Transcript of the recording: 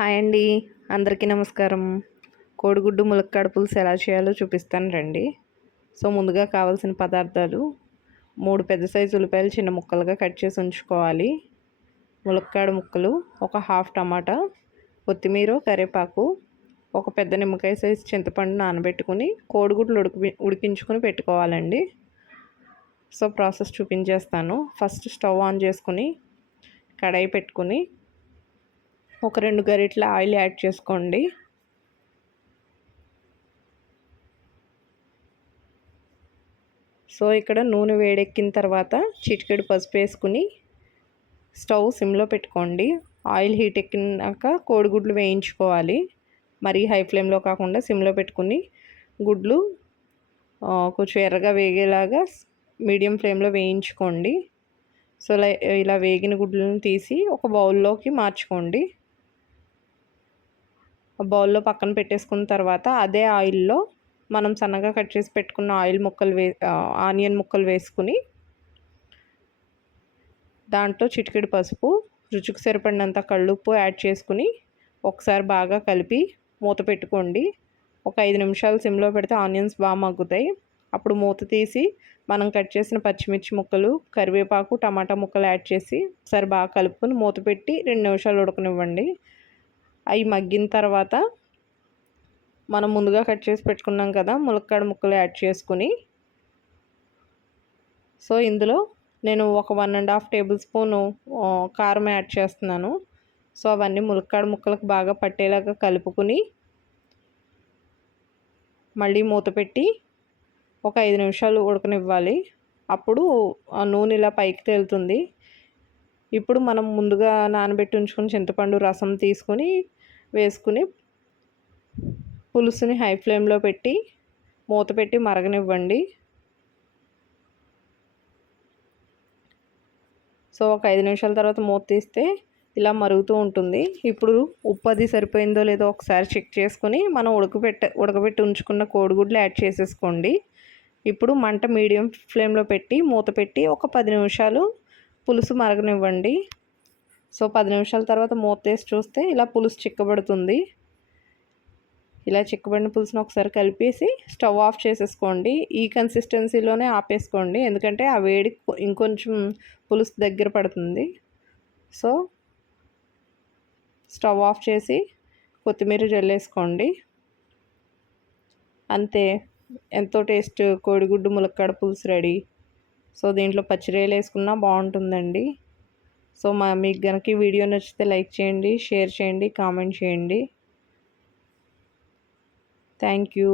Hi అండి. అందరికీ నమస్కారం. కోడిగుడ్డు ములక్కాడ పులుసు ఎలా చేయాలో చూపిస్తాను రండి. ముందుగా కావాల్సిన పదార్థాలు 3 పెద్ద సైజు ఉల్లిపాయలు చిన్న ముక్కలుగా కట్ చేసి ఉంచుకోవాలి. ములక్కాడ ముక్కలు, ఒక హాఫ్ టమాటా, కొత్తిమీర, కరివేపాకు, ఒక పెద్ద నిమ్మకాయ సైజు చింతపండు నానబెట్టుకుని కోడిగుడ్లు ఉడికించుకొని పెట్టుకోవాలండి. ప్రాసెస్ చూపించేస్తాను. ఫస్ట్ స్టవ్ ఆన్ చేసుకుని కడాయి పెట్టుకుని ఒక 2 గరిటెల ఆయిల్ యాడ్ చేసుకోండి. ఇక్కడ నూనె వేడెక్కిన తర్వాత చిటికెడు పసుపు వేసుకుని స్టవ్ సిమ్లో పెట్టుకోండి. ఆయిల్ హీట్ ఎక్కినాక కోడిగుడ్లు వేయించుకోవాలి. మరీ హై ఫ్లేమ్లో కాకుండా సిమ్లో పెట్టుకుని గుడ్లు కొంచెం ఎర్రగా వేగేలాగా మీడియం ఫ్లేమ్లో వేయించుకోండి. ఇలా వేగిన గుడ్లను తీసి ఒక బౌల్లోకి మార్చుకోండి. బౌల్లో పక్కన పెట్టేసుకున్న తర్వాత అదే ఆయిల్లో మనం సన్నగా కట్ చేసి పెట్టుకున్న ఆనియన్ ముక్కలు వేసుకుని దాంట్లో చిటికెడు పసుపు, రుచికి సరిపడినంత కళ్ళుప్పు యాడ్ చేసుకుని ఒకసారి బాగా కలిపి మూత పెట్టుకోండి. ఒక 5 నిమిషాలు సిమ్లో పెడితే ఆనియన్స్ బాగా మగ్గుతాయి. అప్పుడు మూత తీసి మనం కట్ చేసిన పచ్చిమిర్చి ముక్కలు, కరివేపాకు, టమాటా ముక్కలు యాడ్ చేసి ఒకసారి బాగా కలుపుకొని మూత పెట్టి 2 నిమిషాలు ఉడకనివ్వండి. అవి మగ్గిన తర్వాత మనం ముందుగా కట్ చేసి పెట్టుకున్నాం కదా ములక్కాడ ముక్కలు యాడ్ చేసుకుని ఇందులో నేను ఒక 1.5 టేబుల్ స్పూను కారం యాడ్ చేస్తున్నాను. అవన్నీ ములక్కాడ ముక్కలకు బాగా పట్టేలాగా కలుపుకుని మళ్ళీ మూత పెట్టి ఒక 5 నిమిషాలు ఉడకనివ్వాలి. అప్పుడు నూనె ఇలా పైకి తేలుతుంది. ఇప్పుడు మనం ముందుగా నానబెట్టి ఉంచుకుని చింతపండు రసం తీసుకుని వేసుకుని పులుసుని హై ఫ్లేమ్లో పెట్టి మూత పెట్టి మరగనివ్వండి. ఒక 5 నిమిషాల తర్వాత మూత తీస్తే ఇలా మరుగుతూ ఉంటుంది. ఇప్పుడు ఉప్పు అది సరిపోయిందో లేదో ఒకసారి చెక్ చేసుకుని మనం ఉడకబెట్టి ఉంచుకున్న కోడిగుడ్లు యాడ్ చేసేసుకోండి. ఇప్పుడు మంట మీడియం ఫ్లేమ్లో పెట్టి మూత పెట్టి ఒక 10 నిమిషాలు పులుసు మరగనివ్వండి. 10 నిమిషాల తర్వాత మూత తీసి చూస్తే ఇలా పులుసు చిక్కబడుతుంది. ఇలా చిక్కబడిన పులుసును ఒకసారి కలిపేసి స్టవ్ ఆఫ్ చేసేసుకోండి. ఈ కన్సిస్టెన్సీలోనే ఆపేసుకోండి, ఎందుకంటే ఆ వేడి ఇంకొంచెం పులుసు దగ్గర పడుతుంది. స్టవ్ ఆఫ్ చేసి కొత్తిమీర జల్లేసుకోండి. అంతే, ఎంతో టేస్ట్ కోడిగుడ్డు ములక్కాడ పులుసు రెడీ. దీంట్లో పచ్చిరొయ్యలు వేసుకున్నా బాగుంటుందండి. మీకు కనుక ఈ వీడియో నచ్చితే లైక్ చేయండి, షేర్ చేయండి, కామెంట్ చేయండి. Thank you.